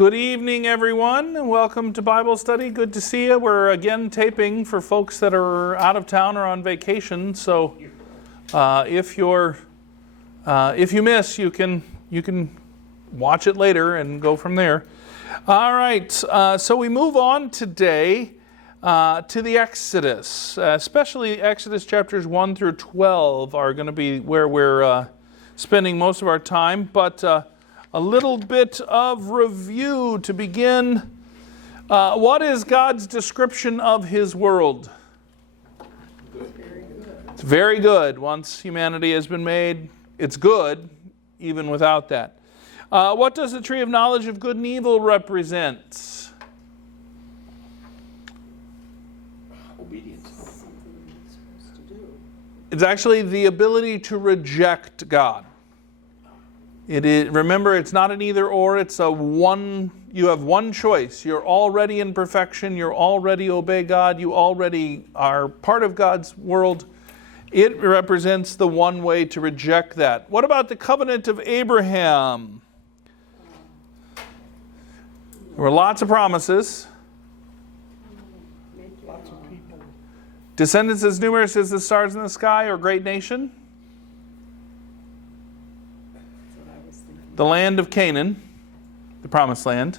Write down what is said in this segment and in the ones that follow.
Good evening, everyone, and welcome to Bible study. Good to see you. We're again taping for folks that are out of town or on vacation. So, if you miss, you can watch it later and go from there. All right. So we move on today to the Exodus, especially Exodus chapters 1 through 12 are going to be where we're spending most of our time, but a little bit of review to begin. What is God's description of His world? It's very good. Once humanity has been made, it's good, even without that. What does the tree of knowledge of good and evil represent? Obedience. It's actually the ability to reject God. It is, remember, it's not an either or, it's a one. You have one choice. You're already in perfection. You already obey God. You already are part of God's world. It represents the one way to reject that. What about the covenant of Abraham? There were lots of promises. Lots of people. Descendants as numerous as the stars in the sky, or great nation. The land of Canaan, the promised land.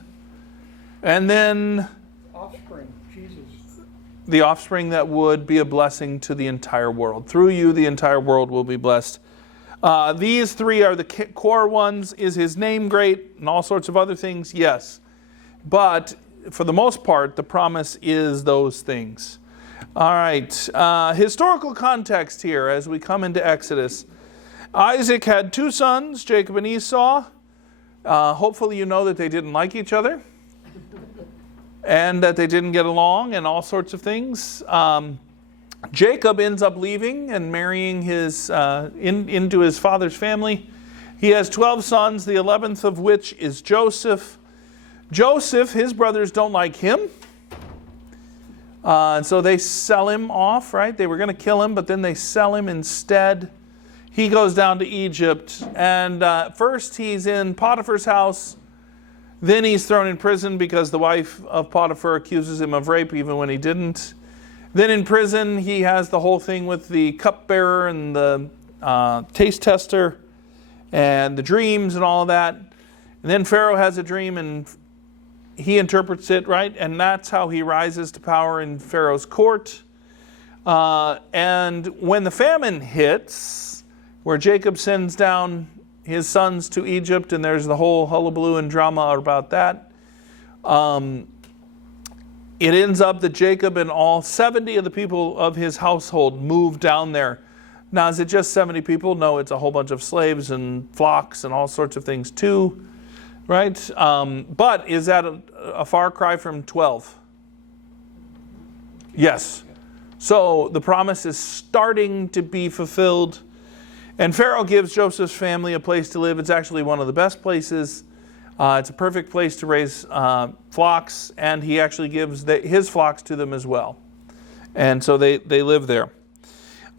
And then Offspring, Jesus. the offspring that would be a blessing to the entire world. Through you, the entire world will be blessed. These three are the core ones. Is His name great? And all sorts of other things? Yes. But for the most part, the promise is those things. All right. Historical context here as we come into Exodus. Isaac had two sons, Jacob and Esau. Hopefully you know that they didn't like each other and that they didn't get along and all sorts of things. Jacob ends up leaving and marrying into his father's family. He has 12 sons, the 11th of which is Joseph. Joseph, his brothers don't like him. And so they sell him off, right? They were going to kill him, but then they sell him instead. He goes down to Egypt, and first he's in Potiphar's house. Then he's thrown in prison because the wife of Potiphar accuses him of rape even when he didn't. Then in prison, he has the whole thing with the cupbearer and the taste tester and the dreams and all of that. And then Pharaoh has a dream, and he interprets it, right? And that's how he rises to power in Pharaoh's court. And when the famine hits, where Jacob sends down his sons to Egypt, and there's the whole hullabaloo and drama about that. It ends up that Jacob and all 70 of the people of his household move down there. Now, is it just 70 people? No, it's a whole bunch of slaves and flocks and all sorts of things too, right? But is that a far cry from 12? Yes. So the promise is starting to be fulfilled. And Pharaoh gives Joseph's family a place to live. It's actually one of the best places. It's a perfect place to raise flocks, and he actually gives his flocks to them as well. And so they live there.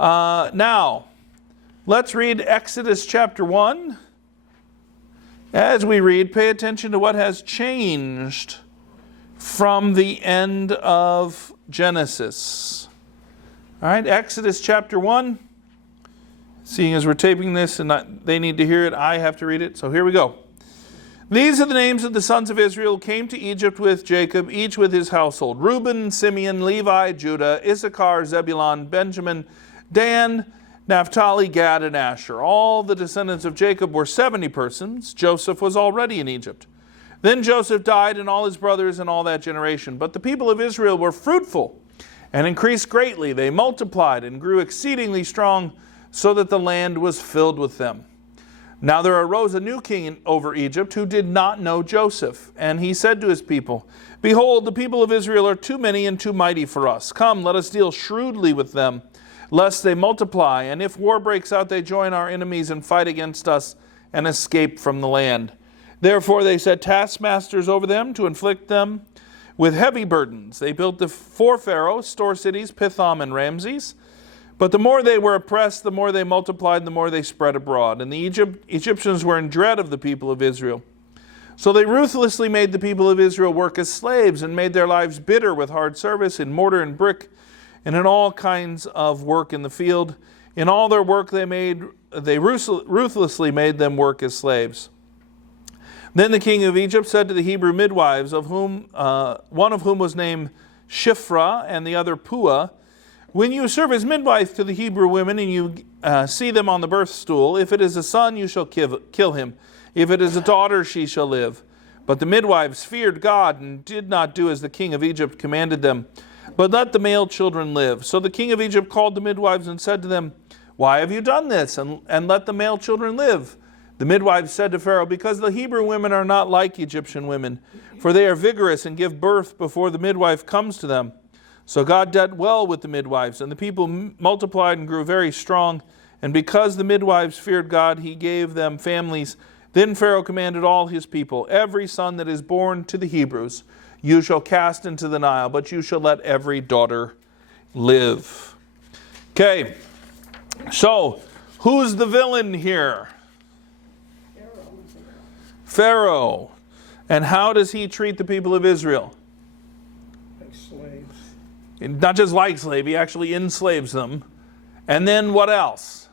Now, let's read Exodus chapter 1. As we read, pay attention to what has changed from the end of Genesis. All right, Exodus chapter 1. Seeing as we're taping this and they need to hear it, I have to read it. So here we go. These are the names of the sons of Israel who came to Egypt with Jacob, each with his household. Reuben, Simeon, Levi, Judah, Issachar, Zebulun, Benjamin, Dan, Naphtali, Gad, and Asher. All the descendants of Jacob were 70 persons. Joseph was already in Egypt. Then Joseph died, and all his brothers and all that generation. But the people of Israel were fruitful and increased greatly. They multiplied and grew exceedingly strong, so that the land was filled with them. Now there arose a new king over Egypt who did not know Joseph. And he said to his people, Behold, the people of Israel are too many and too mighty for us. Come, let us deal shrewdly with them, lest they multiply. And if war breaks out, they join our enemies and fight against us and escape from the land. Therefore they set taskmasters over them to inflict them with heavy burdens. They built for Pharaoh store cities, Pithom and Ramses. But the more they were oppressed, the more they multiplied, the more they spread abroad. And the Egyptians were in dread of the people of Israel. So they ruthlessly made the people of Israel work as slaves and made their lives bitter with hard service in mortar and brick and in all kinds of work in the field. In all their work they ruthlessly made them work as slaves. Then the king of Egypt said to the Hebrew midwives, of whom one of whom was named Shiphrah and the other Puah, when you serve as midwife to the Hebrew women and you see them on the birth stool, if it is a son, you shall kill him. If it is a daughter, she shall live. But the midwives feared God and did not do as the king of Egypt commanded them, but let the male children live. So the king of Egypt called the midwives and said to them, why have you done this, and let the male children live? The midwives said to Pharaoh, because the Hebrew women are not like Egyptian women, for they are vigorous and give birth before the midwife comes to them. So God dealt well with the midwives, and the people multiplied and grew very strong. And because the midwives feared God, he gave them families. Then Pharaoh commanded all his people, every son that is born to the Hebrews, you shall cast into the Nile, but you shall let every daughter live. Okay, so who's the villain here? Pharaoh. And how does he treat the people of Israel? Like slaves. Not just like slave, he actually enslaves them. And then what else?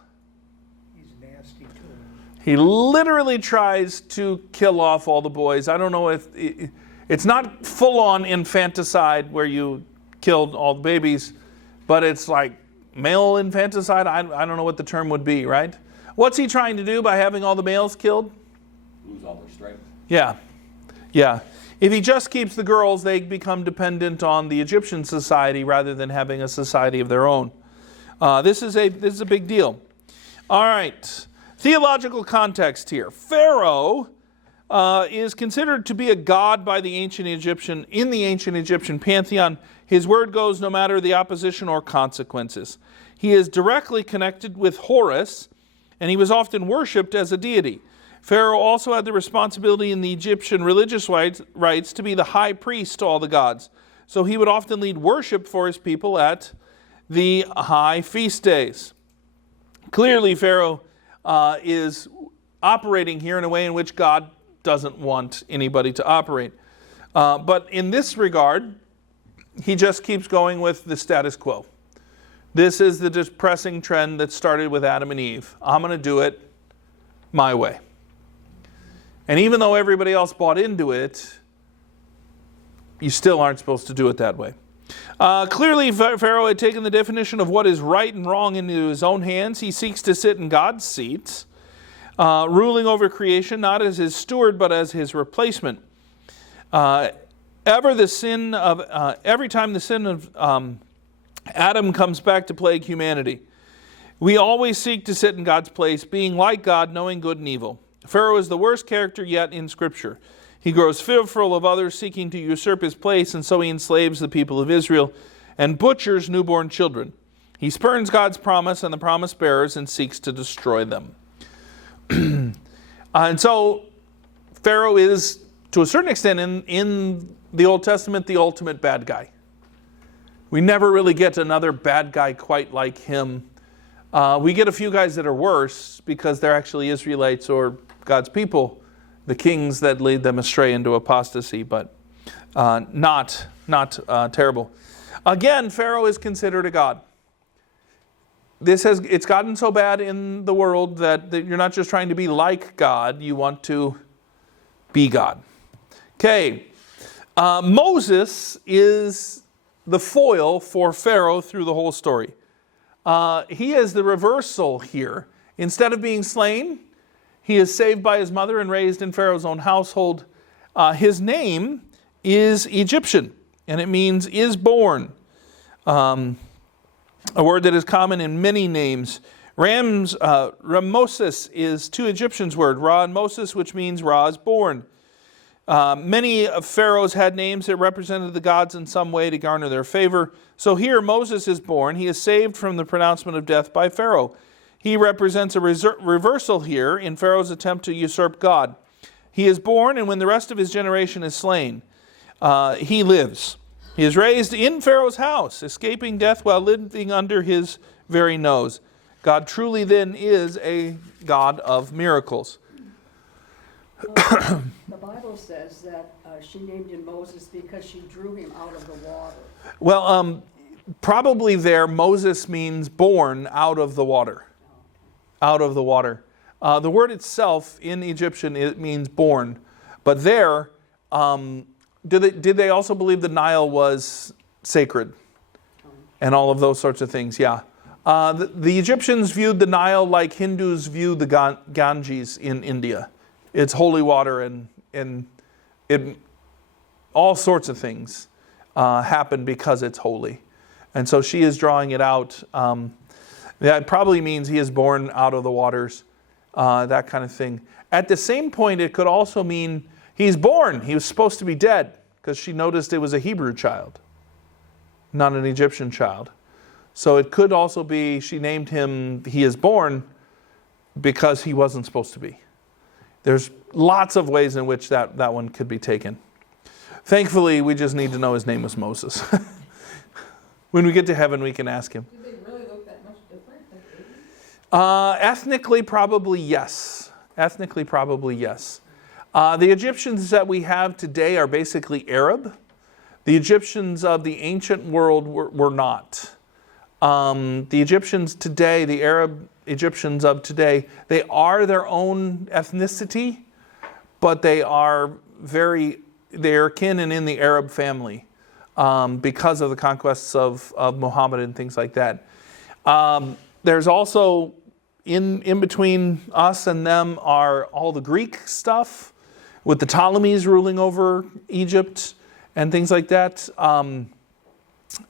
He's nasty to them. He literally tries to kill off all the boys. I don't know if it's not full-on infanticide where you killed all the babies, but it's like male infanticide. I don't know what the term would be, right? What's he trying to do by having all the males killed? Lose all their strength. Yeah. If he just keeps the girls, they become dependent on the Egyptian society rather than having a society of their own. This is a big deal. All right. Theological context here. Pharaoh is considered to be a god by the ancient Egyptian pantheon. His word goes no matter the opposition or consequences. He is directly connected with Horus, and he was often worshipped as a deity. Pharaoh also had the responsibility in the Egyptian religious rites to be the high priest to all the gods. So he would often lead worship for his people at the high feast days. Clearly, Pharaoh is operating here in a way in which God doesn't want anybody to operate. But in this regard, he just keeps going with the status quo. This is the depressing trend that started with Adam and Eve. I'm going to do it my way. And even though everybody else bought into it, you still aren't supposed to do it that way. Clearly, Pharaoh had taken the definition of what is right and wrong into his own hands. He seeks to sit in God's seat, ruling over creation, not as his steward, but as his replacement. Every time the sin of Adam comes back to plague humanity, we always seek to sit in God's place, being like God, knowing good and evil. Pharaoh is the worst character yet in Scripture. He grows fearful of others seeking to usurp his place, and so he enslaves the people of Israel and butchers newborn children. He spurns God's promise and the promise bearers and seeks to destroy them. And so Pharaoh is, to a certain extent, in the Old Testament, the ultimate bad guy. We never really get another bad guy quite like him. We get a few guys that are worse because they're actually Israelites or God's people, the kings that lead them astray into apostasy, but not terrible. Again, Pharaoh is considered a god. It's gotten so bad in the world that you're not just trying to be like God, you want to be God. Okay, Moses is the foil for Pharaoh through the whole story. He is the reversal here. Instead of being slain, he is saved by his mother and raised in Pharaoh's own household. His name is Egyptian, and it means is born. A word that is common in many names. Ramoses is two Egyptians' word, Ra and Moses, which means Ra is born. Many of Pharaohs had names that represented the gods in some way to garner their favor. So here Moses is born. He is saved from the pronouncement of death by Pharaoh. He represents a reversal here in Pharaoh's attempt to usurp God. He is born, and when the rest of his generation is slain, he lives. He is raised in Pharaoh's house, escaping death while living under his very nose. God truly then is a God of miracles. The Bible says that she named him Moses because she drew him out of the water. Well, probably there, Moses means born out of the water. Out of the water. The word itself in Egyptian, it means born. But there, did they also believe the Nile was sacred? And all of those sorts of things, yeah. The Egyptians viewed the Nile like Hindus view the Ganges in India. It's holy water, and all sorts of things happen because it's holy. And so she is drawing it out. That probably means he is born out of the waters, that kind of thing. At the same point, it could also mean he's born. He was supposed to be dead because she noticed it was a Hebrew child, not an Egyptian child. So it could also be she named him he is born because he wasn't supposed to be. There's lots of ways in which that one could be taken. Thankfully, we just need to know his name was Moses. When we get to heaven, we can ask him. Do they really look that much different than Israel? Ethnically, probably yes. Ethnically, probably yes. The Egyptians that we have today are basically Arab. The Egyptians of the ancient world were not. The Egyptians today, the Arab Egyptians of today, they are their own ethnicity, but they are kin and in the Arab family because of the conquests of Muhammad and things like that. There's also, in between us and them are all the Greek stuff, with the Ptolemies ruling over Egypt and things like that.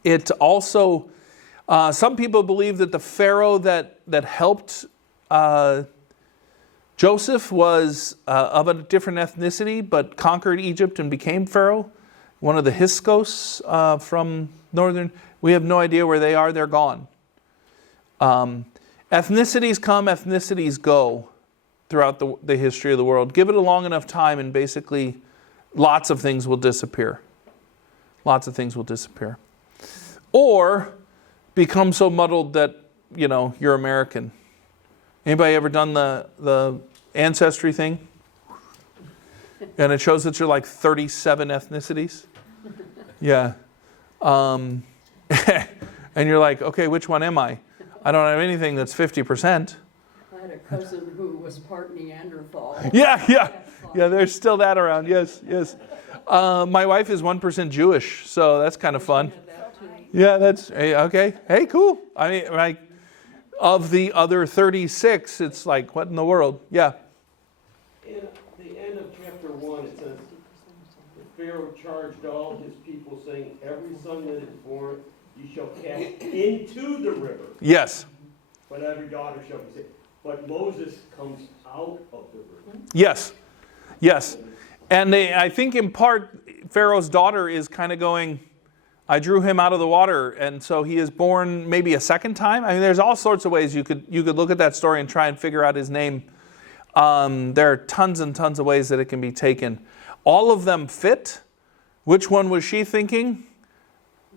It also... some people believe that the Pharaoh that helped Joseph was of a different ethnicity, but conquered Egypt and became Pharaoh. One of the Hyksos from northern. We have no idea where they are. They're gone. Ethnicities come, ethnicities go throughout the history of the world. Give it a long enough time and basically lots of things will disappear. Lots of things will disappear. Or become so muddled that, you're American. Anybody ever done the ancestry thing? And it shows that you're like 37 ethnicities? Yeah. And you're like, okay, which one am I? I don't have anything that's 50%. I had a cousin who was part Neanderthal. Yeah. There's still that around. Yes. My wife is 1% Jewish, so that's kind of fun. Yeah, that's okay. Hey, cool. I mean, of the other 36, it's like, what in the world? Yeah. In the end of chapter 1, it says, the Pharaoh charged all his people, saying, every son that is born you shall cast into the river, Yes. but every daughter shall be saved. But Moses comes out of the river. Yes. And I think in part, Pharaoh's daughter is kind of going, I drew him out of the water, and so he is born maybe a second time. I mean, there's all sorts of ways you could look at that story and try and figure out his name. There are tons and tons of ways that it can be taken. All of them fit. Which one was she thinking?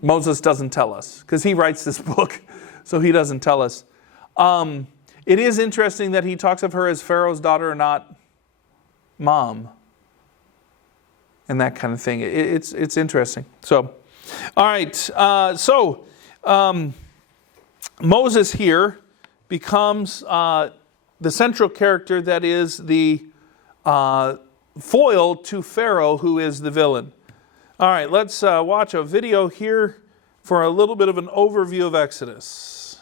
Moses doesn't tell us, because he writes this book, so he doesn't tell us. It is interesting that he talks of her as Pharaoh's daughter, not mom, and that kind of thing. It's interesting. So, all right. Moses here becomes the central character that is the foil to Pharaoh, who is the villain. All right, let's watch a video here for a little bit of an overview of Exodus.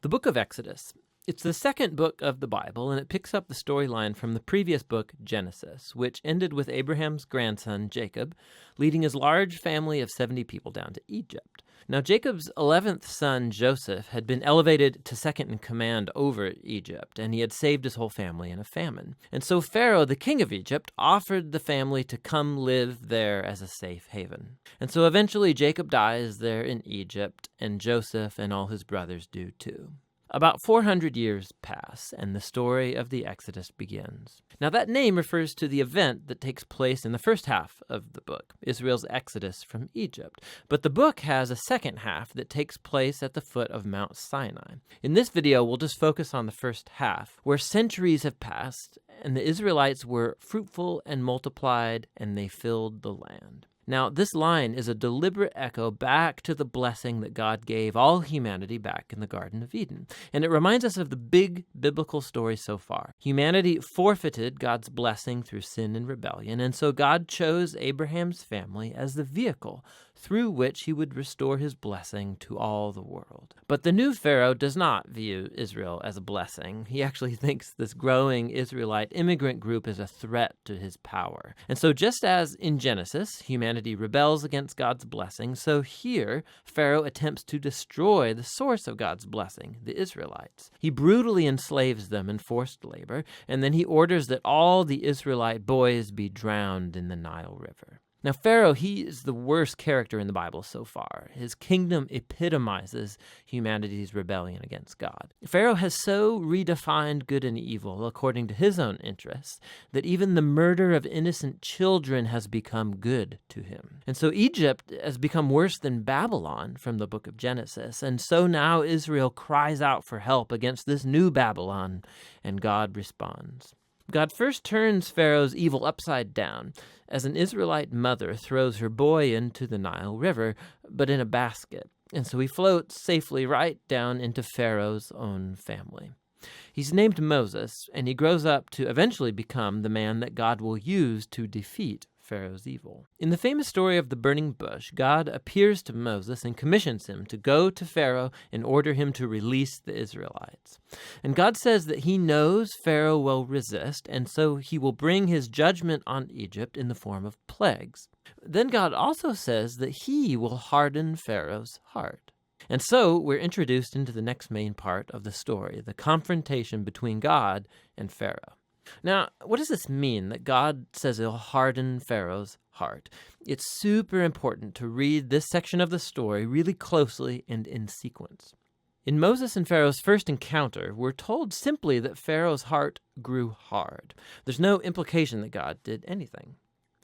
The book of Exodus. It's the second book of the Bible, and it picks up the storyline from the previous book, Genesis, which ended with Abraham's grandson, Jacob, leading his large family of 70 people down to Egypt. Now, Jacob's 11th son, Joseph, had been elevated to second in command over Egypt, and he had saved his whole family in a famine. And so Pharaoh, the king of Egypt, offered the family to come live there as a safe haven. And so eventually Jacob dies there in Egypt, and Joseph and all his brothers do too. About 400 years pass, and the story of the Exodus begins. Now, that name refers to the event that takes place in the first half of the book, Israel's exodus from Egypt. But the book has a second half that takes place at the foot of Mount Sinai. In this video, we'll just focus on the first half, where centuries have passed, and the Israelites were fruitful and multiplied, and they filled the land. Now, this line is a deliberate echo back to the blessing that God gave all humanity back in the Garden of Eden. And it reminds us of the big biblical story so far. Humanity forfeited God's blessing through sin and rebellion, and so God chose Abraham's family as the vehicle through which he would restore his blessing to all the world. But the new Pharaoh does not view Israel as a blessing. He actually thinks this growing Israelite immigrant group is a threat to his power. And so just as in Genesis, humanity rebels against God's blessing, so here Pharaoh attempts to destroy the source of God's blessing, the Israelites. He brutally enslaves them in forced labor, and then he orders that all the Israelite boys be drowned in the Nile River. Now, Pharaoh, he is the worst character in the Bible so far. His kingdom epitomizes humanity's rebellion against God. Pharaoh has so redefined good and evil according to his own interests that even the murder of innocent children has become good to him. And so Egypt has become worse than Babylon from the book of Genesis. And so now Israel cries out for help against this new Babylon, and God responds. God first turns Pharaoh's evil upside down as an Israelite mother throws her boy into the Nile River, but in a basket. And so he floats safely right down into Pharaoh's own family. He's named Moses, and he grows up to eventually become the man that God will use to defeat Pharaoh's evil. In the famous story of the burning bush, God appears to Moses and commissions him to go to Pharaoh and order him to release the Israelites. And God says that he knows Pharaoh will resist, and so he will bring his judgment on Egypt in the form of plagues. Then God also says that he will harden Pharaoh's heart. And so we're introduced into the next main part of the story, the confrontation between God and Pharaoh. Now, what does this mean that God says he'll harden Pharaoh's heart? It's super important to read this section of the story really closely and in sequence. In Moses and Pharaoh's first encounter, we're told simply that Pharaoh's heart grew hard. There's no implication that God did anything.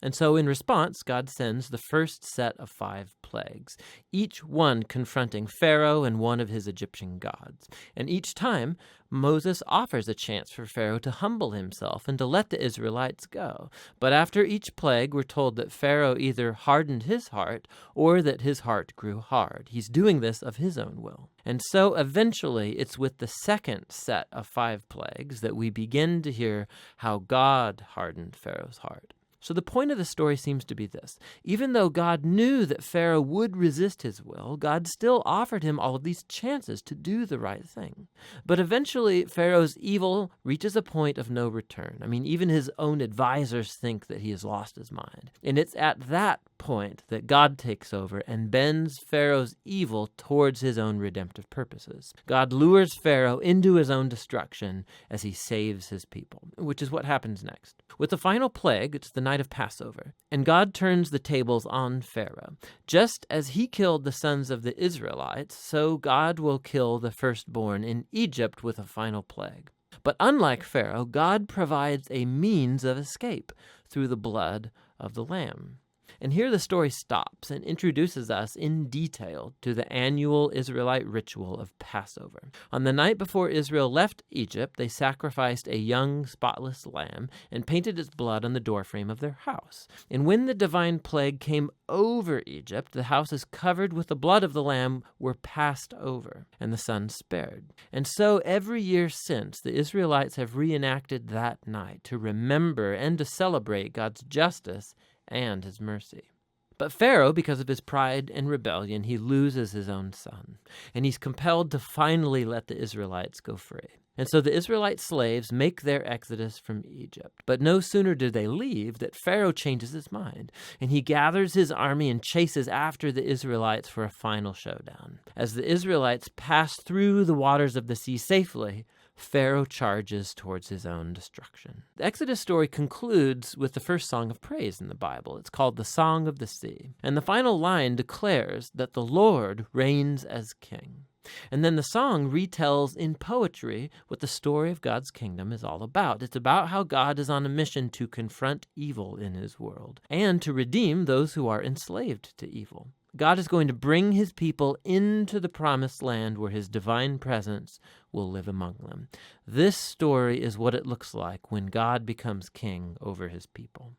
And so in response, God sends the first set of 5 plagues, each one confronting Pharaoh and one of his Egyptian gods. And each time, Moses offers a chance for Pharaoh to humble himself and to let the Israelites go. But after each plague, we're told that Pharaoh either hardened his heart or that his heart grew hard. He's doing this of his own will. And so eventually, it's with the second set of 5 plagues that we begin to hear how God hardened Pharaoh's heart. So the point of the story seems to be this. Even though God knew that Pharaoh would resist his will, God still offered him all of these chances to do the right thing. But eventually, Pharaoh's evil reaches a point of no return. I mean, even his own advisors think that he has lost his mind. And it's at that point that God takes over and bends Pharaoh's evil towards his own redemptive purposes. God lures Pharaoh into his own destruction as he saves his people, which is what happens next. With the final plague, it's the night of Passover, and God turns the tables on Pharaoh. Just as he killed the sons of the Israelites, so God will kill the firstborn in Egypt with a final plague. But unlike Pharaoh, God provides a means of escape through the blood of the Lamb. And here the story stops and introduces us in detail to the annual Israelite ritual of Passover. On the night before Israel left Egypt, they sacrificed a young, spotless lamb and painted its blood on the doorframe of their house. And when the divine plague came over Egypt, the houses covered with the blood of the lamb were passed over, and the son spared. And so every year since, the Israelites have reenacted that night to remember and to celebrate God's justice and his mercy. But Pharaoh, because of his pride and rebellion, he loses his own son, and he's compelled to finally let the Israelites go free. And so the Israelite slaves make their exodus from Egypt. But no sooner do they leave that Pharaoh changes his mind, and he gathers his army and chases after the Israelites for a final showdown. As the Israelites pass through the waters of the sea safely, Pharaoh charges towards his own destruction. The Exodus story concludes with the first song of praise in the Bible. It's called the Song of the Sea. And the final line declares that the Lord reigns as king. And then the song retells in poetry what the story of God's kingdom is all about. It's about how God is on a mission to confront evil in his world and to redeem those who are enslaved to evil. God is going to bring his people into the promised land where his divine presence will live among them. This story is what it looks like when God becomes king over his people.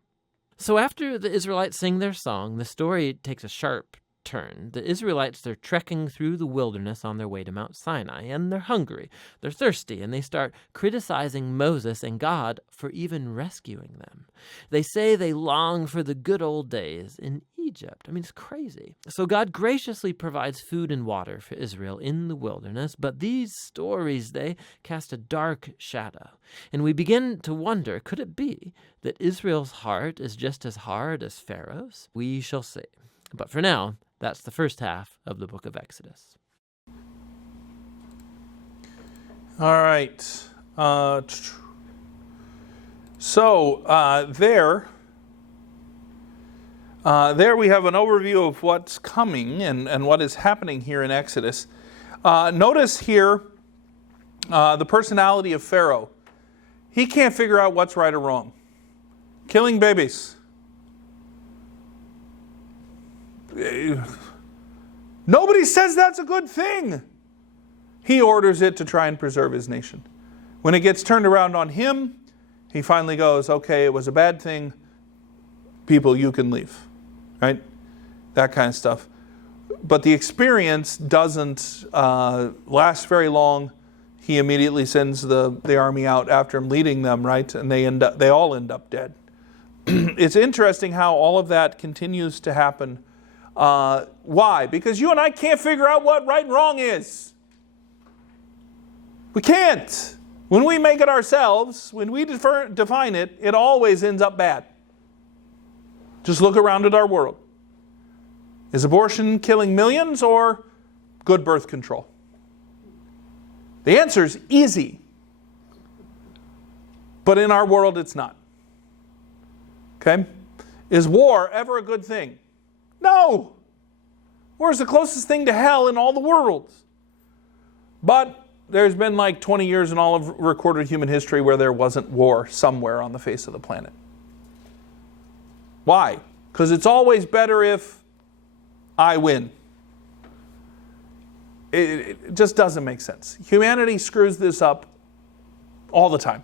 So after the Israelites sing their song, the story takes a sharp turn. The Israelites, they're trekking through the wilderness on their way to Mount Sinai, and they're hungry, they're thirsty, and they start criticizing Moses and God for even rescuing them. They say they long for the good old days in Egypt. I mean, it's crazy. So God graciously provides food and water for Israel in the wilderness, but these stories, they cast a dark shadow. And we begin to wonder, could it be that Israel's heart is just as hard as Pharaoh's? We shall see. But for now, that's the first half of the book of Exodus. All right. There we have an overview of what's coming and what is happening here in Exodus. Notice here the personality of Pharaoh. He can't figure out what's right or wrong. Killing babies. Nobody says that's a good thing. He orders it to try and preserve his nation. When it gets turned around on him, he finally goes, okay, it was a bad thing. People, you can leave. Right? That kind of stuff. But the experience doesn't last very long. He immediately sends the army out after him, leading them, right? And they all end up dead. It's interesting how all of that continues to happen. Why? Because you and I can't figure out what right and wrong is. We can't. When we make it ourselves, when we define it, it always ends up bad. Just look around at our world. Is abortion killing millions or good birth control? The answer is easy. But in our world, it's not. Okay? Is war ever a good thing? No! War is the closest thing to hell in all the world. But there's been like 20 years in all of recorded human history where there wasn't war somewhere on the face of the planet. Why? Because it's always better if I win. It just doesn't make sense. Humanity screws this up all the time.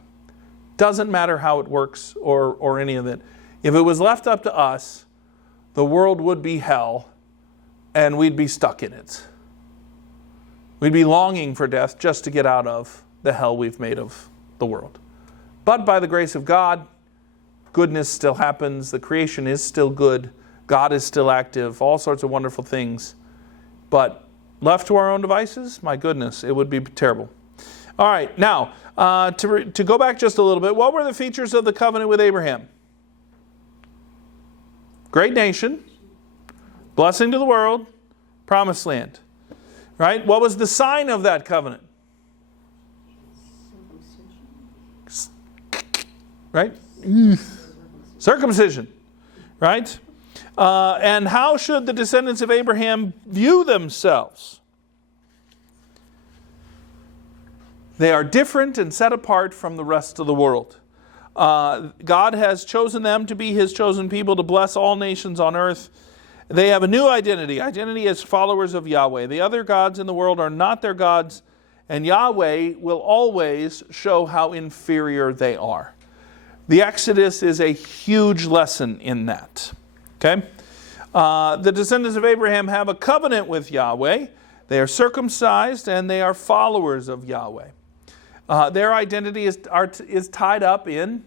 Doesn't matter how it works or any of it. If it was left up to us, the world would be hell and we'd be stuck in it. We'd be longing for death just to get out of the hell we've made of the world. But by the grace of God, goodness still happens. The creation is still good. God is still active. All sorts of wonderful things. But left to our own devices, my goodness, it would be terrible. All right, now, to go back just a little bit, what were the features of the covenant with Abraham? Great nation, blessing to the world, promised land. Right? What was the sign of that covenant? Right? Circumcision. Right? And how should the descendants of Abraham view themselves? They are different and set apart from the rest of the world. God has chosen them to be his chosen people to bless all nations on earth. They have a new identity as followers of Yahweh. The other gods in the world are not their gods, and Yahweh will always show how inferior they are. The Exodus is a huge lesson in that. Okay? The descendants of Abraham have a covenant with Yahweh. They are circumcised and they are followers of Yahweh. Their identity is tied up in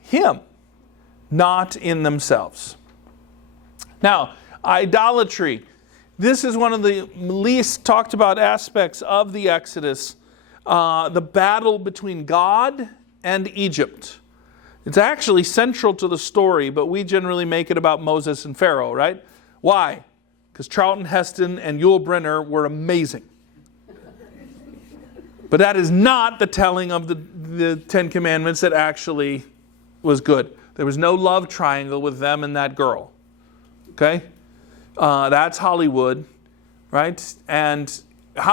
Him, not in themselves. Now, idolatry. This is one of the least talked about aspects of the Exodus. The battle between God and Egypt. It's actually central to the story, but we generally make it about Moses and Pharaoh, right? Why? Because Charlton Heston and Yul Brynner were amazing. But that is not the telling of the Ten Commandments that actually was good. There was no love triangle with them and that girl. Okay? That's Hollywood, right? And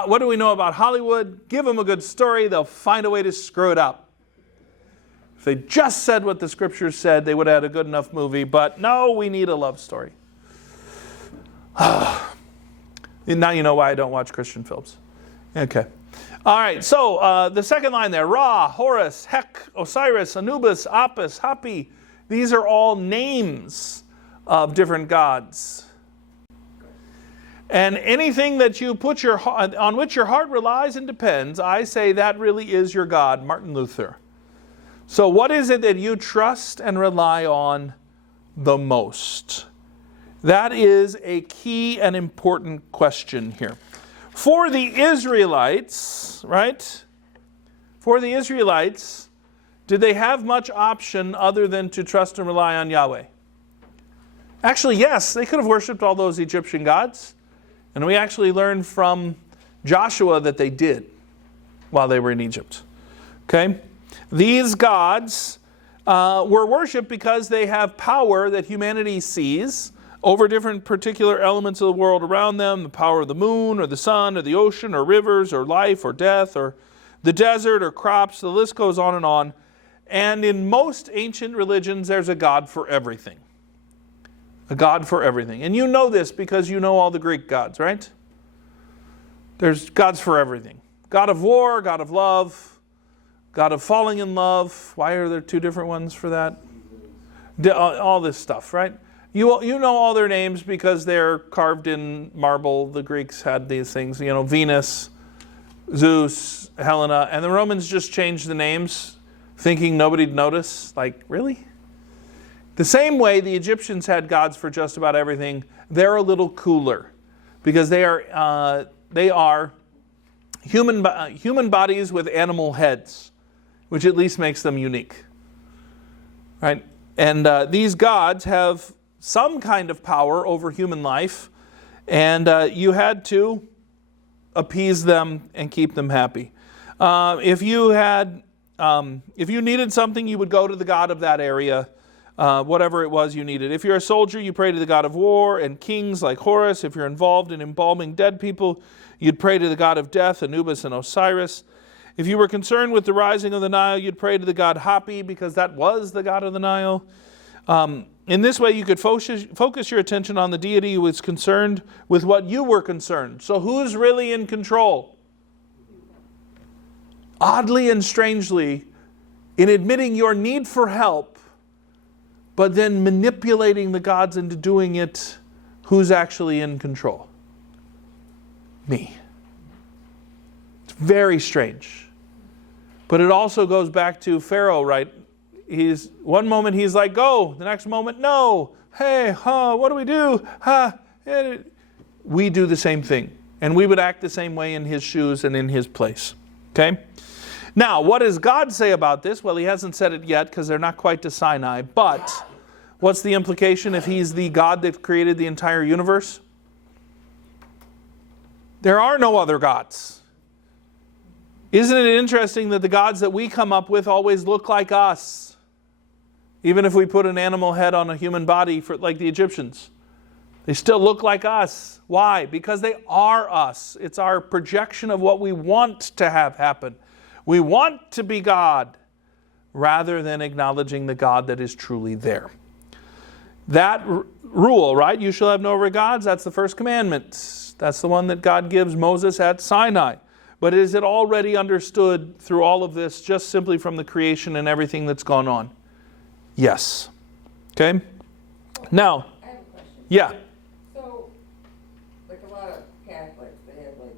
what do we know about Hollywood? Give them a good story, they'll find a way to screw it up. If they just said what the scriptures said, they would have had a good enough movie. But no, we need a love story. Now you know why I don't watch Christian films. Okay. All right, so the second line there, Ra, Horus, Hek, Osiris, Anubis, Apis, Hapi. These are all names of different gods. And anything that you put on which your heart relies and depends, I say that really is your God, Martin Luther. So what is it that you trust and rely on the most? That is a key and important question here. For the Israelites, right? For the Israelites, did they have much option other than to trust and rely on Yahweh? Actually, yes, they could have worshipped all those Egyptian gods. And we actually learned from Joshua that they did while they were in Egypt. Okay? These gods were worshipped because they have power that humanity sees over different particular elements of the world around them, the power of the moon or the sun or the ocean or rivers or life or death or the desert or crops. The list goes on. And in most ancient religions, there's a God for everything. A God for everything. And you know this because you know all the Greek gods, right? There's gods for everything. God of war, God of love, God of falling in love. Why are there two different ones for that? All this stuff, right? You know all their names because they're carved in marble. The Greeks had these things, Venus, Zeus, Helena, and the Romans just changed the names thinking nobody'd notice. Like, really? The same way the Egyptians had gods for just about everything, they're a little cooler because they are human bodies with animal heads, which at least makes them unique, right? And these gods have some kind of power over human life, and you had to appease them and keep them happy. If you needed something, you would go to the god of that area. Whatever it was you needed. If you're a soldier, you pray to the god of war and kings like Horus. If you're involved in embalming dead people, you'd pray to the god of death, Anubis and Osiris. If you were concerned with the rising of the Nile, you'd pray to the god Hapi because that was the god of the Nile. In this way, you could focus your attention on the deity who was concerned with what you were concerned. So who's really in control? Oddly and strangely, in admitting your need for help, but then manipulating the gods into doing it, who's actually in control? Me. It's very strange. But it also goes back to Pharaoh, right? One moment he's like, go. The next moment, no. Hey, what do we do? We do the same thing. And we would act the same way in his shoes and in his place. Okay? Now, what does God say about this? Well, he hasn't said it yet because they're not quite to Sinai. But what's the implication if he's the God that created the entire universe? There are no other gods. Isn't it interesting that the gods that we come up with always look like us? Even if we put an animal head on a human body, like the Egyptians. They still look like us. Why? Because they are us. It's our projection of what we want to have happen. We want to be God rather than acknowledging the God that is truly there. That rule, right? You shall have no other gods. That's the first commandment. That's the one that God gives Moses at Sinai. But is it already understood through all of this just simply from the creation and everything that's gone on? Yes. Okay? Now, I have a question. yeah. So, like a lot of Catholics, they have like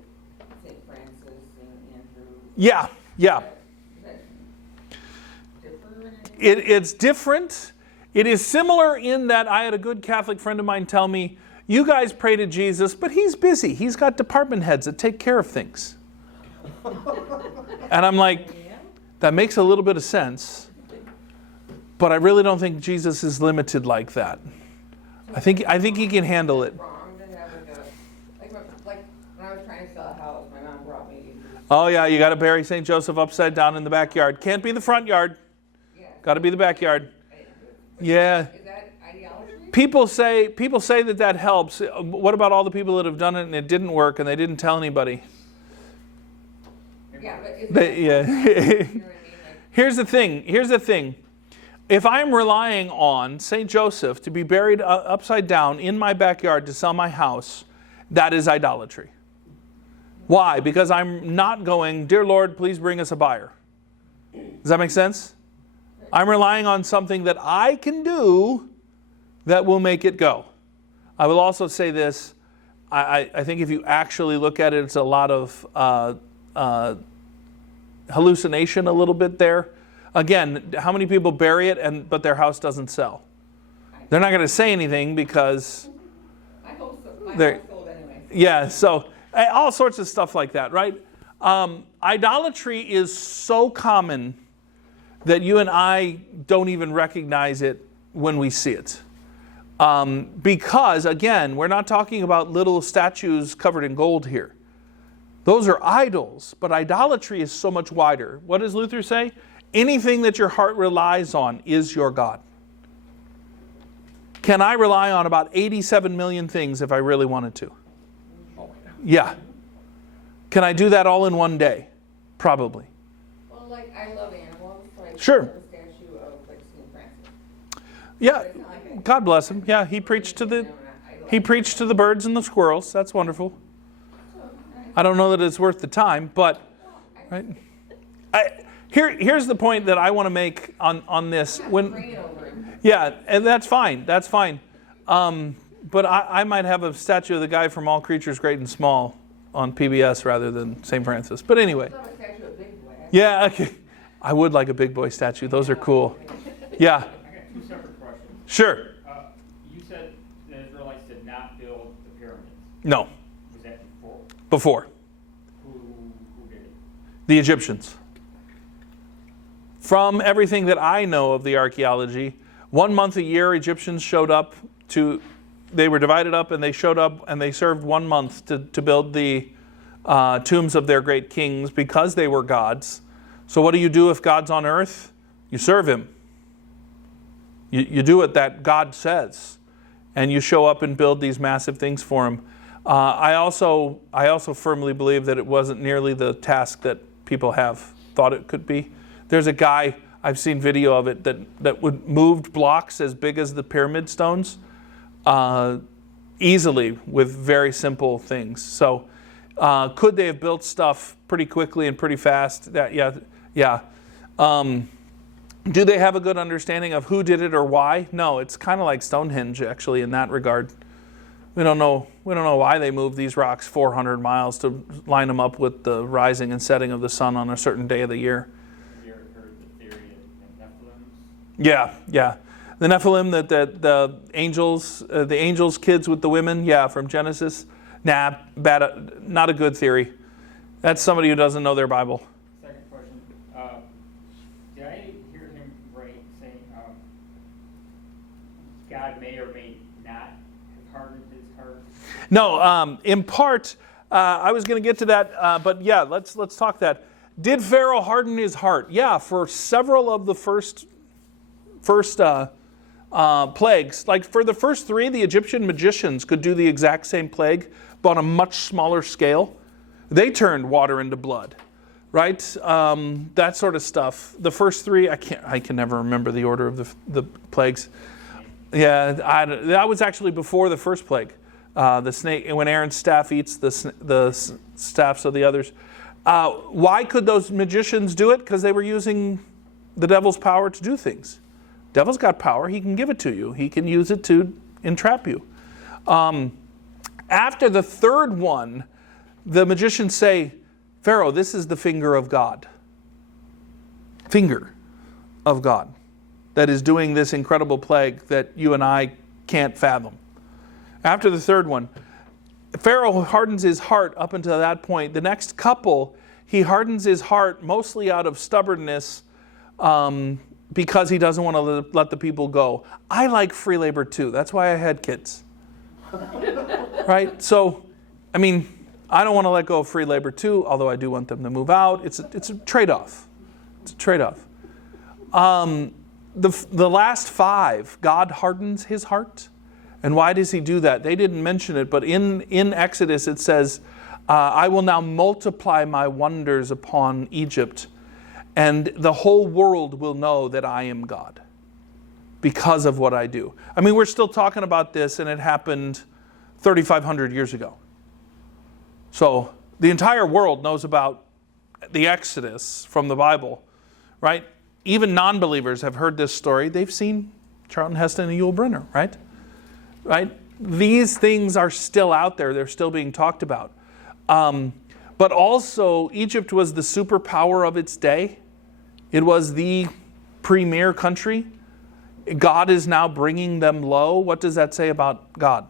St. Francis and Andrew. Yeah. Is that different? It's different. It is similar in that I had a good Catholic friend of mine tell me, you guys pray to Jesus, but he's busy. He's got department heads that take care of things. And I'm like, that makes a little bit of sense. But I really don't think Jesus is limited like that. I think he can handle it. Wrong to have like when I was trying to sell a house, my mom brought me. Oh yeah, you got to bury St. Joseph upside down in the backyard. Can't be the front yard. Yeah. Got to be the backyard. Yeah. Is that ideology? People say that helps. What about all the people that have done it and it didn't work and they didn't tell anybody? Yeah, but is They- yeah. you know what I mean? Like, Here's the thing. If I'm relying on St. Joseph to be buried upside down in my backyard to sell my house, that is idolatry. Why? Because I'm not going, dear Lord, please bring us a buyer. Does that make sense? I'm relying on something that I can do that will make it go. I will also say this. I think if you actually look at it, it's a lot of hallucination a little bit there. Again, how many people bury it but their house doesn't sell? They're not going to say anything because I hope so. My There- house sold anyway. yeah, so all sorts of stuff like that, right? Idolatry is so common that you and I don't even recognize it when we see it. Because, again, we're not talking about little statues covered in gold here. Those are idols, but idolatry is so much wider. What does Luther say? Anything that your heart relies on is your God. Can I rely on about 87 million things if I really wanted to? Yeah. Can I do that all in one day? Probably. Well, like, I love animals, so I Sure. have a statue of, like, St. Francis. Yeah. It's not like God bless him. Yeah, he preached to the birds and the squirrels. That's wonderful. I don't know that it's worth the time, but right. Here's the point that I want to make on this. When Bring it over him. yeah, and that's fine. That's fine. But I might have a statue of the guy from All Creatures Great and Small on PBS rather than St. Francis. But anyway, I love a statue of Big Boy. yeah, okay. I would like a big boy statue. Those are cool. Yeah, I got two separate questions. sure. You said the Israelites did not build the pyramids. No, Was that before? before. Who did it? The Egyptians. From everything that I know of the archaeology, 1 month a year Egyptians showed up they were divided up and they showed up and they served 1 month to build the tombs of their great kings because they were gods. So what do you do if God's on earth? You serve him. You do what that God says. And you show up and build these massive things for him. I also firmly believe that it wasn't nearly the task that people have thought it could be. There's a guy, I've seen video of it, that would moved blocks as big as the pyramid stones easily with very simple things. So could they have built stuff pretty quickly and pretty fast? Yeah. Do they have a good understanding of who did it or why? No, it's kind of like Stonehenge actually in that regard. We don't know why they moved these rocks 400 miles to line them up with the rising and setting of the sun on a certain day of the year. Have you ever heard the theory of the Nephilims? Yeah. The Nephilim, that the angels' kids with the women, from Genesis. Nah, not a good theory. That's somebody who doesn't know their Bible. Second question. Did I hear him right saying God may or may not have hardened his heart? No, in part, I was going to get to that, but yeah, let's talk that. Did Pharaoh harden his heart? Yeah, for several of the first plagues. Like for the first three, the Egyptian magicians could do the exact same plague, but on a much smaller scale. They turned water into blood, right? That sort of stuff. The first three, I can never remember the order of the plagues. Yeah, that was actually before the first plague. The snake, when Aaron's staff eats the staffs of the others. Why could those magicians do it? Because they were using the devil's power to do things. Devil's got power. He can give it to you. He can use it to entrap you. After the third one, the magicians say, Pharaoh, this is the finger of God. Finger of God that is doing this incredible plague that you and I can't fathom. After the third one, Pharaoh hardens his heart up until that point. The next couple, he hardens his heart mostly out of stubbornness because he doesn't want to let the people go. I like free labor too. That's why I had kids. Right? So, I don't want to let go of free labor too, although I do want them to move out. It's a trade-off. It's a trade-off. The last five, God hardens his heart. And why does he do that? They didn't mention it, but in Exodus it says, I will now multiply my wonders upon Egypt, and the whole world will know that I am God because of what I do. I mean, we're still talking about this, and it happened 3,500 years ago. So the entire world knows about the Exodus from the Bible, right? Even non-believers have heard this story. They've seen Charlton Heston and Yul Brynner, right? Right? These things are still out there. They're still being talked about. But also, Egypt was the superpower of its day. It was the premier country. God is now bringing them low. What does that say about God?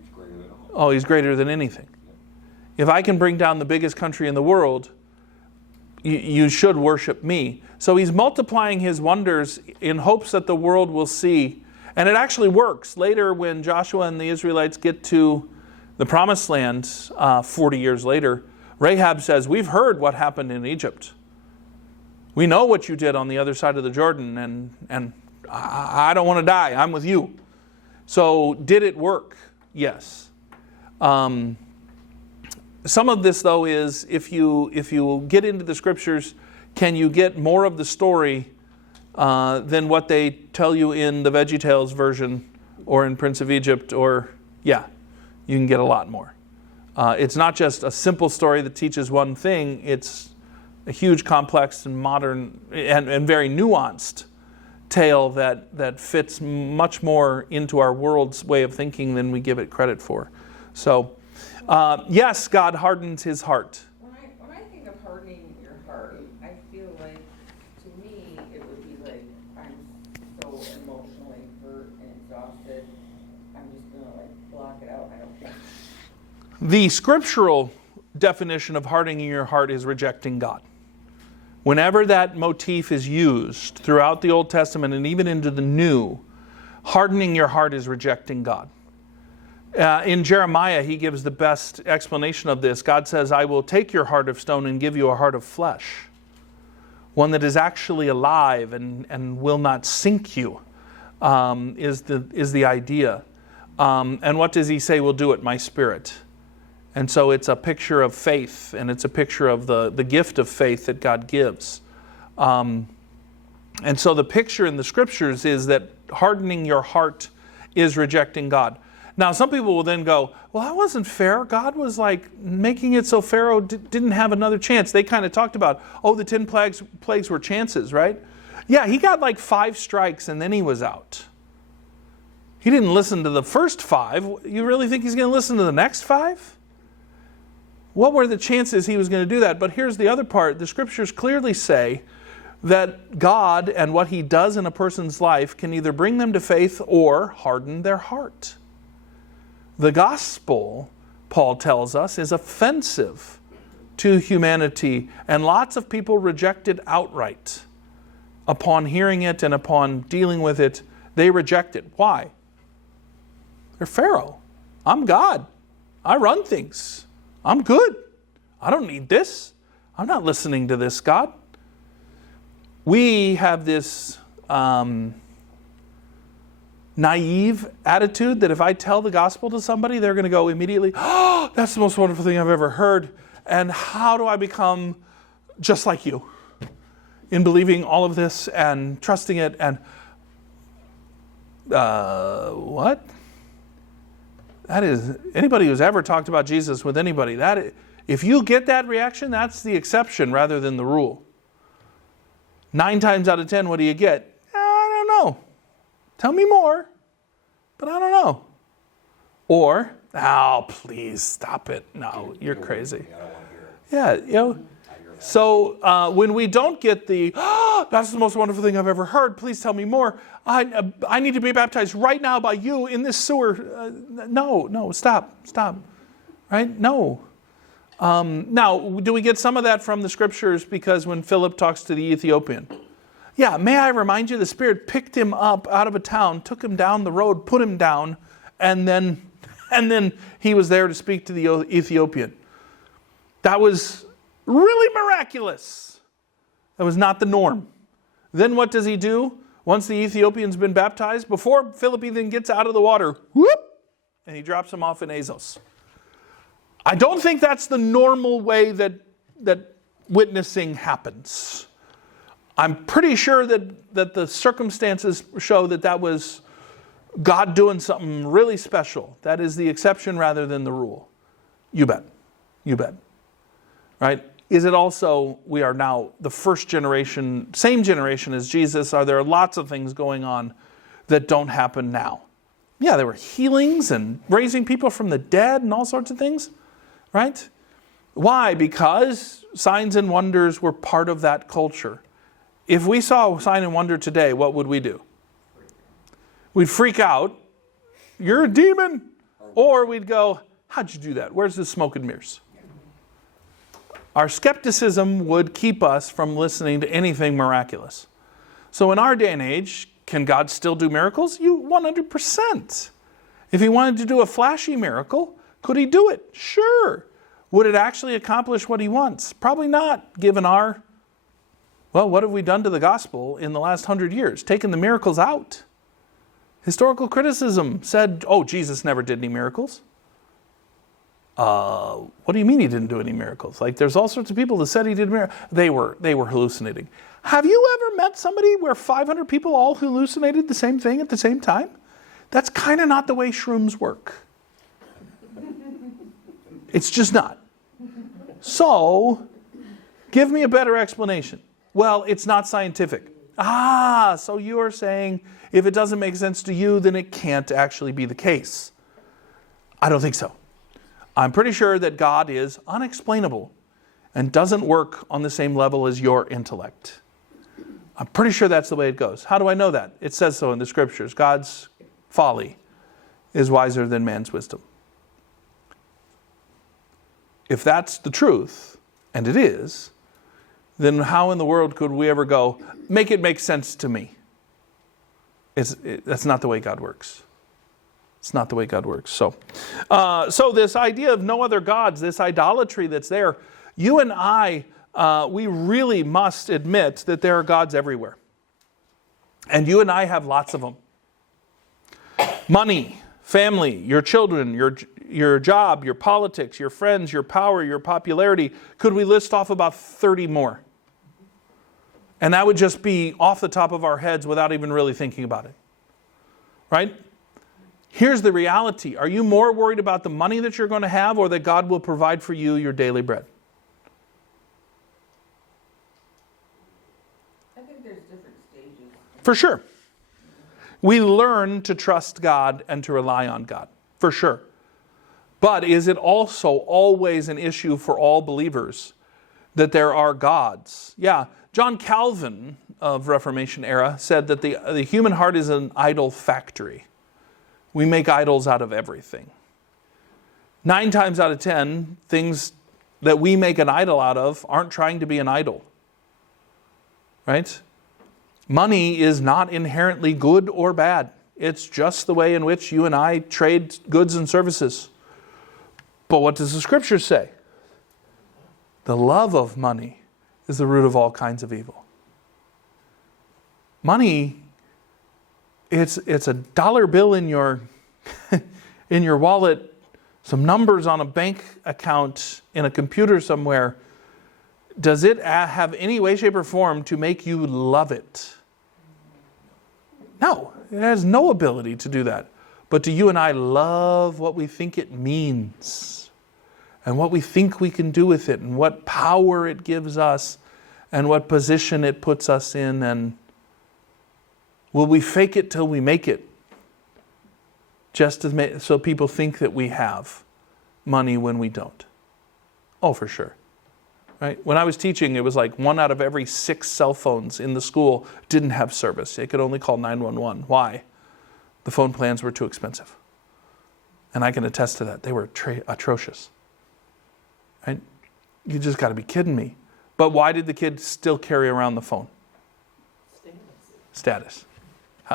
He's greater than all. Oh, he's greater than anything. If I can bring down the biggest country in the world, you should worship me. So he's multiplying his wonders in hopes that the world will see. And it actually works. Later, when Joshua and the Israelites get to the Promised Land 40 years later, Rahab says, we've heard what happened in Egypt. We know what you did on the other side of the Jordan, and I don't want to die. I'm with you. So did it work? Yes. Some of this, though, is if you get into the Scriptures, can you get more of the story than what they tell you in the VeggieTales version or in Prince of Egypt? Or, yeah, you can get a lot more. It's not just a simple story that teaches one thing. It's a huge, complex, and modern and very nuanced tale that fits much more into our world's way of thinking than we give it credit for. So, yes, God hardens his heart. When I think of hardening your heart, I feel like, to me, it would be like, I'm so emotionally hurt and exhausted, I'm just gonna like block it out. I don't think. The scriptural definition of hardening your heart is rejecting God. Whenever that motif is used throughout the Old Testament and even into the New, hardening your heart is rejecting God. In Jeremiah, he gives the best explanation of this. God says, I will take your heart of stone and give you a heart of flesh, one that is actually alive and will not sink you, is the idea. And what does he say will do it? My Spirit. And so it's a picture of faith, and it's a picture of the gift of faith that God gives. And so the picture in the Scriptures is that hardening your heart is rejecting God. Now, some people will then go, well, that wasn't fair. God was like making it so Pharaoh didn't have another chance. They kind of talked about, the 10 plagues were chances, right? Yeah, he got like 5 strikes and then he was out. He didn't listen to the first 5. You really think he's going to listen to the next 5? What were the chances he was going to do that? But here's the other part. The Scriptures clearly say that God and what he does in a person's life can either bring them to faith or harden their heart. The gospel, Paul tells us, is offensive to humanity, and lots of people reject it outright. Upon hearing it and upon dealing with it, they reject it. Why? They're Pharaoh. I'm God. I run things. I'm good. I don't need this. I'm not listening to this God. We have this naive attitude that if I tell the gospel to somebody, they're going to go immediately, oh, that's the most wonderful thing I've ever heard. And how do I become just like you in believing all of this and trusting it? And what? That is, anybody who's ever talked about Jesus with anybody, if you get that reaction, that's the exception rather than the rule. 9 times out of 10, what do you get? I don't know. Tell me more, but I don't know. Or, oh, please stop it. No, you're crazy. I don't want to hear it. Yeah, So when we don't get that's the most wonderful thing I've ever heard, please tell me more. I need to be baptized right now by you in this sewer. No, stop. Right? No. Now, do we get some of that from the Scriptures? Because when Philip talks to the Ethiopian, yeah, may I remind you, the Spirit picked him up out of a town, took him down the road, put him down, and then he was there to speak to the Ethiopian. That was really miraculous. That was not the norm. Then what does he do? Once the Ethiopian's been baptized, before Philip even gets out of the water, whoop, and he drops him off in Azos. I don't think that's the normal way that witnessing happens. I'm pretty sure that the circumstances show that was God doing something really special. That is the exception rather than the rule. You bet. You bet. Right? Is it also, we are now the first generation, same generation as Jesus? Are there lots of things going on that don't happen now? Yeah, there were healings and raising people from the dead and all sorts of things. Right? Why? Because signs and wonders were part of that culture. If we saw a sign and wonder today, what would we do? We'd freak out. You're a demon. Or we'd go, how'd you do that? Where's the smoke and mirrors? Our skepticism would keep us from listening to anything miraculous. So in our day and age, can God still do miracles? 100%. If he wanted to do a flashy miracle, could he do it? Sure. Would it actually accomplish what he wants? Probably not, given our, well, what have we done to the gospel in the last 100 years? Taken the miracles out. Historical criticism said, oh, Jesus never did any miracles. What do you mean he didn't do any miracles? Like, there's all sorts of people that said he did miracles. They were hallucinating. Have you ever met somebody where 500 people all hallucinated the same thing at the same time? That's kind of not the way shrooms work. It's just not. So, give me a better explanation. Well, it's not scientific. So you are saying if it doesn't make sense to you, then it can't actually be the case. I don't think so. I'm pretty sure that God is unexplainable and doesn't work on the same level as your intellect. I'm pretty sure that's the way it goes. How do I know that? It says so in the scriptures. God's folly is wiser than man's wisdom. If that's the truth, and it is, then how in the world could we ever go, make it make sense to me? That's not the way God works. It's not the way God works. So this idea of no other gods, this idolatry that's there, you and I, we really must admit that there are gods everywhere. And you and I have lots of them. Money, family, your children, your job, your politics, your friends, your power, your popularity. Could we list off about 30 more? And that would just be off the top of our heads without even really thinking about it. Right? Here's the reality. Are you more worried about the money that you're going to have or that God will provide for you your daily bread? I think there's different stages. For sure. We learn to trust God and to rely on God. For sure. But is it also always an issue for all believers that there are gods? Yeah. John Calvin of Reformation era said that the human heart is an idol factory. We make idols out of everything. 9 times out of 10, things that we make an idol out of aren't trying to be an idol. Right? Money is not inherently good or bad. It's just the way in which you and I trade goods and services. But what does the scripture say? The love of money is the root of all kinds of evil. Money, it's a dollar bill in your in your wallet, some numbers on a bank account in a computer somewhere. Does it have any way, shape, or form to make you love it? No, it has no ability to do that. But do you and I love what we think it means? And what we think we can do with it, and what power it gives us, and what position it puts us in, and will we fake it till we make it? Just so people think that we have money when we don't. Oh, for sure. Right? When I was teaching, it was like 1 out of every 6 cell phones in the school didn't have service. They could only call 911. Why? The phone plans were too expensive. And I can attest to that. They were atrocious. Right? You just got to be kidding me. But why did the kids still carry around the phone? Status.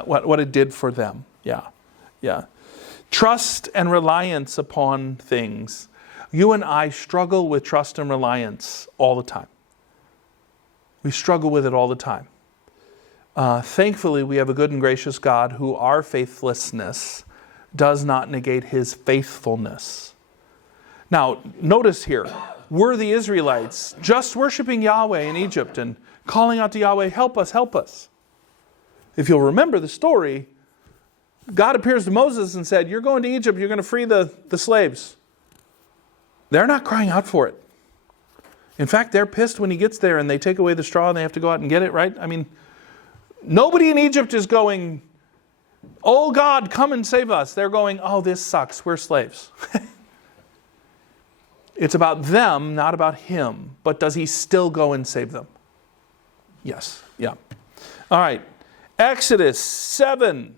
What it did for them. Yeah. Trust and reliance upon things. You and I struggle with trust and reliance all the time. We struggle with it all the time. Thankfully, we have a good and gracious God who our faithlessness does not negate his faithfulness. Now, notice here, were the Israelites just worshiping Yahweh in Egypt and calling out to Yahweh, help us, help us? If you'll remember the story, God appears to Moses and said, you're going to Egypt, you're going to free the slaves. They're not crying out for it. In fact, they're pissed when he gets there and they take away the straw and they have to go out and get it, right? I mean, nobody in Egypt is going, oh God, come and save us. They're going, oh, this sucks, we're slaves. It's about them, not about him. But does he still go and save them? Yes, yeah. All right, Exodus 7,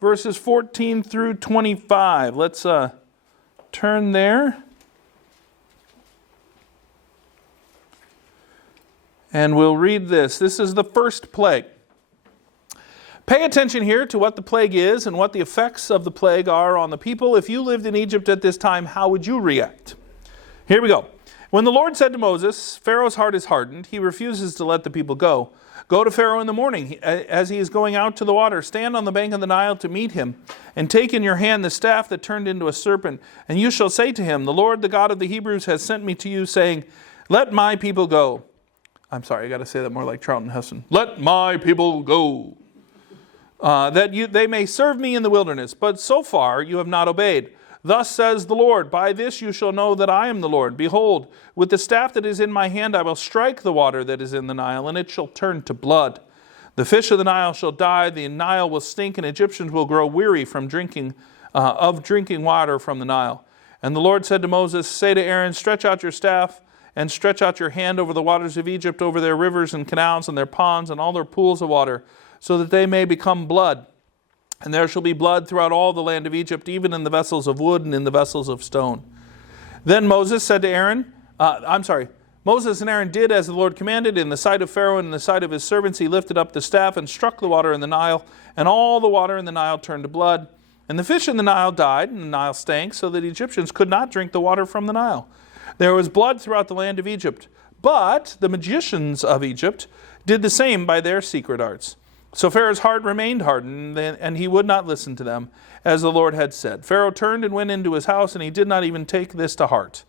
verses 14 through 25. Let's turn there. And we'll read this. This is the first plague. Pay attention here to what the plague is and what the effects of the plague are on the people. If you lived in Egypt at this time, how would you react? Here we go. When the Lord said to Moses, Pharaoh's heart is hardened. He refuses to let the people go. Go to Pharaoh in the morning as he is going out to the water. Stand on the bank of the Nile to meet him, and take in your hand the staff that turned into a serpent. And you shall say to him, the Lord, the God of the Hebrews, has sent me to you, saying, let my people go. I'm sorry, I got to say that more like Charlton Heston. Let my people go, that they may serve me in the wilderness. But so far you have not obeyed. Thus says the Lord, by this you shall know that I am the Lord. Behold, with the staff that is in my hand I will strike the water that is in the Nile, and it shall turn to blood. The fish of the Nile shall die, the Nile will stink, and Egyptians will grow weary from drinking water from the Nile. And the Lord said to Moses, say to Aaron, stretch out your staff, and stretch out your hand over the waters of Egypt, over their rivers and canals and their ponds and all their pools of water, so that they may become blood. And there shall be blood throughout all the land of Egypt, even in the vessels of wood and in the vessels of stone. Then Moses said to Aaron, Moses and Aaron did as the Lord commanded. In the sight of Pharaoh and in the sight of his servants, he lifted up the staff and struck the water in the Nile, and all the water in the Nile turned to blood. And the fish in the Nile died, and the Nile stank, so that Egyptians could not drink the water from the Nile. There was blood throughout the land of Egypt. But the magicians of Egypt did the same by their secret arts. So Pharaoh's heart remained hardened, and he would not listen to them, as the Lord had said. Pharaoh turned and went into his house, and he did not even take this to heart.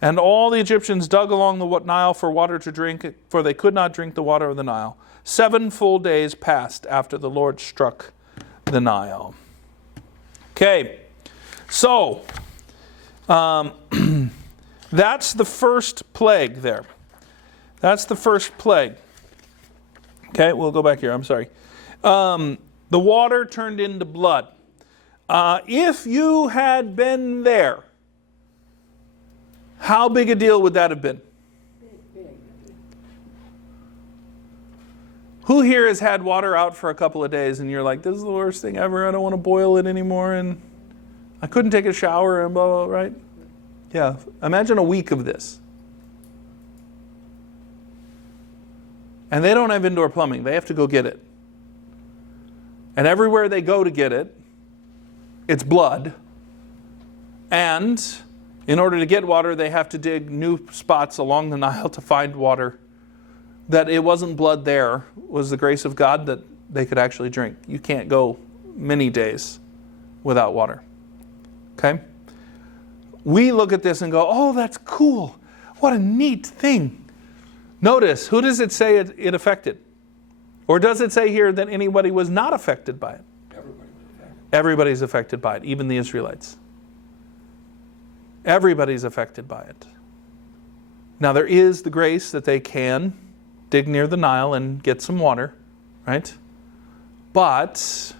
And all the Egyptians dug along the Nile for water to drink, for they could not drink the water of the Nile. 7 full days passed after the Lord struck the Nile. Okay, so that's the first plague there. That's the first plague. Okay, we'll go back here. I'm sorry. The water turned into blood. If you had been there, how big a deal would that have been? Big. Who here has had water out for a couple of days and you're like, this is the worst thing ever, I don't want to boil it anymore, and I couldn't take a shower and blah, blah, blah, right? Yeah, imagine a week of this. And they don't have indoor plumbing. They have to go get it. And everywhere they go to get it, it's blood. And in order to get water, they have to dig new spots along the Nile to find water. That it wasn't blood there was the grace of God that they could actually drink. You can't go many days without water. Okay? We look at this and go, oh, that's cool. What a neat thing. Notice, who does it say it affected? Or does it say here that anybody was not affected by it? Everybody's affected by it, even the Israelites. Everybody's affected by it. Now there is the grace that they can dig near the Nile and get some water, right? But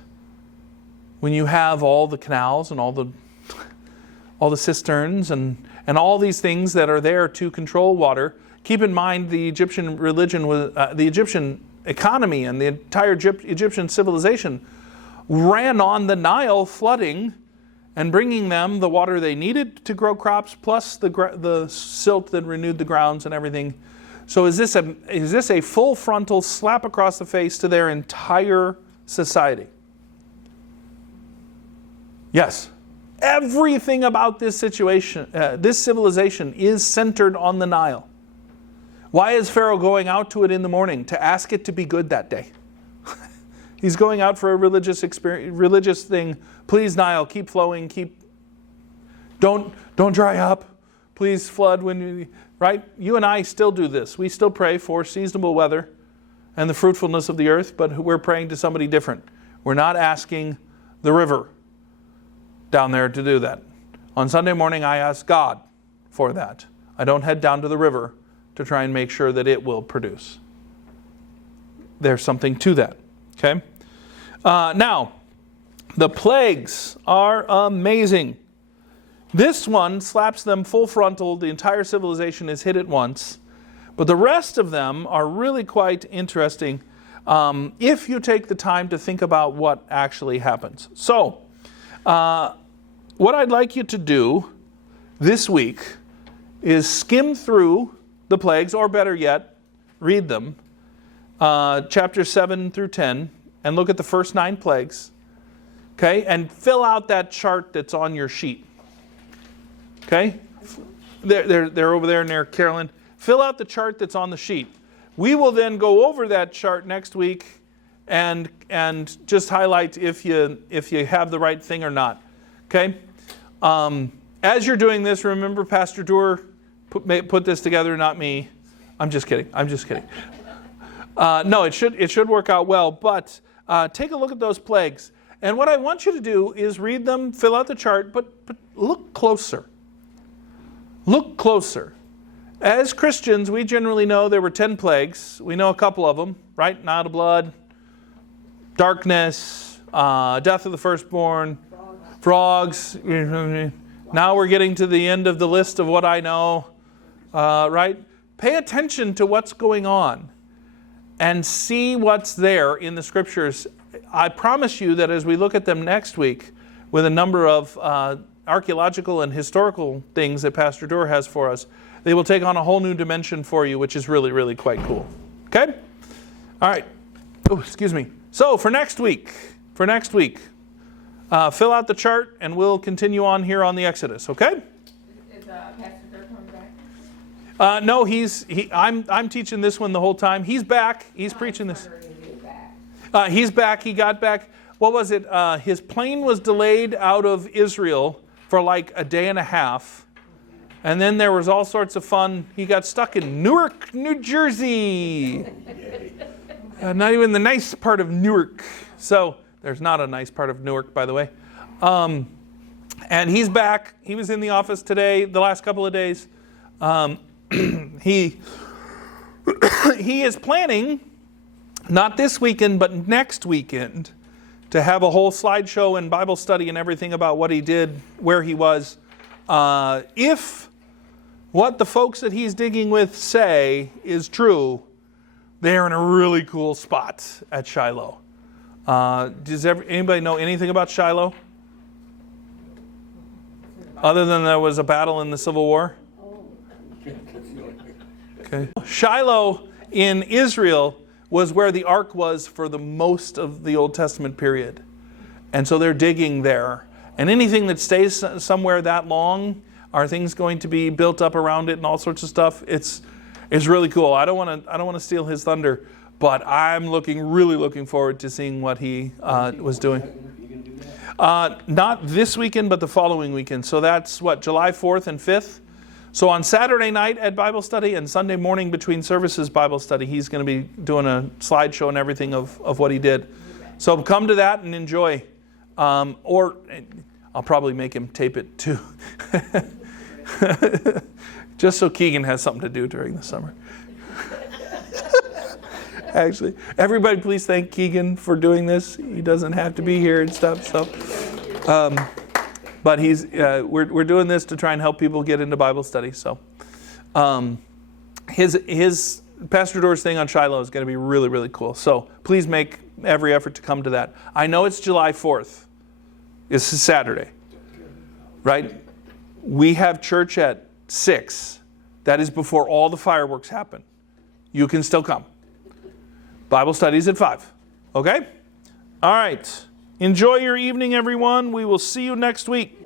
when you have all the canals and all the cisterns and all these things that are there to control water, keep in mind the Egyptian religion was the Egyptian economy and the entire Egyptian civilization ran on the Nile flooding and bringing them the water they needed to grow crops, plus the silt that renewed the grounds and everything. So is this a full frontal slap across the face to their entire society? Yes. Everything about this situation, this civilization is centered on the Nile. Why is Pharaoh going out to it in the morning? To ask it to be good that day. He's going out for a religious thing. Please, Nile, keep flowing, don't dry up. please flood when you, right? You and I still do this. We still pray for seasonable weather and the fruitfulness of the earth, but we're praying to somebody different. We're not asking the river down there to do that. On Sunday morning, I ask God for that. I don't head down to the river to try and make sure that it will produce. There's something to that. Okay? Now, the plagues are amazing. This one slaps them full frontal. The entire civilization is hit at once. But the rest of them are really quite interesting if you take the time to think about what actually happens. So, what I'd like you to do this week is skim through the plagues, or better yet, read them, chapters 7 through 10, and look at the first 9 plagues, okay? And fill out that chart that's on your sheet, okay? They're over there near Carolyn. Fill out the chart that's on the sheet. We will then go over that chart next week and just highlight if you have the right thing or not, okay? As you're doing this, remember Pastor Doer put this together, not me. I'm just kidding. No, it should work out well, but take a look at those plagues. And what I want you to do is read them, fill out the chart, but look closer. Look closer. As Christians, we generally know there were 10 plagues. We know a couple of them, right? Nile of blood, darkness, death of the firstborn, frogs. Now we're getting to the end of the list of what I know, right? Pay attention to what's going on and see what's there in the Scriptures. I promise you that as we look at them next week with a number of archaeological and historical things that Pastor Doer has for us, they will take on a whole new dimension for you, which is really, really quite cool. Okay? All right. Oh, excuse me. So for next week, fill out the chart and we'll continue on here on the Exodus. Okay? Is Pastor Dirk coming back? No, I'm teaching this one the whole time. He's back. He's preaching this. He's back. He got back. What was it? His plane was delayed out of Israel for like a day and a half. And then there was all sorts of fun. He got stuck in Newark, New Jersey. Not even the nice part of Newark. So there's not a nice part of Newark, by the way. And he's back. He was in the office today, the last couple of days. He is planning, not this weekend, but next weekend, to have a whole slideshow and Bible study and everything about what he did, where he was. If what the folks that he's digging with say is true, they're in a really cool spot at Shiloh. Does anybody know anything about Shiloh? Other than there was a battle in the Civil War? Okay. Shiloh in Israel was where the ark was for the most of the Old Testament period. And so they're digging there. And anything that stays somewhere that long, are things going to be built up around it and all sorts of stuff? It's really cool. I don't want to steal his thunder, but I'm really looking forward to seeing what he was doing. Not this weekend, but the following weekend. So that's July 4th and 5th. So on Saturday night at Bible study and Sunday morning between services Bible study, he's going to be doing a slideshow and everything of what he did. So come to that and enjoy. Or I'll probably make him tape it too. Just so Keegan has something to do during the summer. Actually, everybody please thank Keegan for doing this. He doesn't have to be here and stuff. So, but we're doing this to try and help people get into Bible study. So, his Pastor Doer's thing on Shiloh is going to be really, really cool. So please make every effort to come to that. I know it's July 4th. It's a Saturday, right? We have church at 6. That is before all the fireworks happen. You can still come. Bible studies at 5. Okay? All right. Enjoy your evening, everyone. We will see you next week.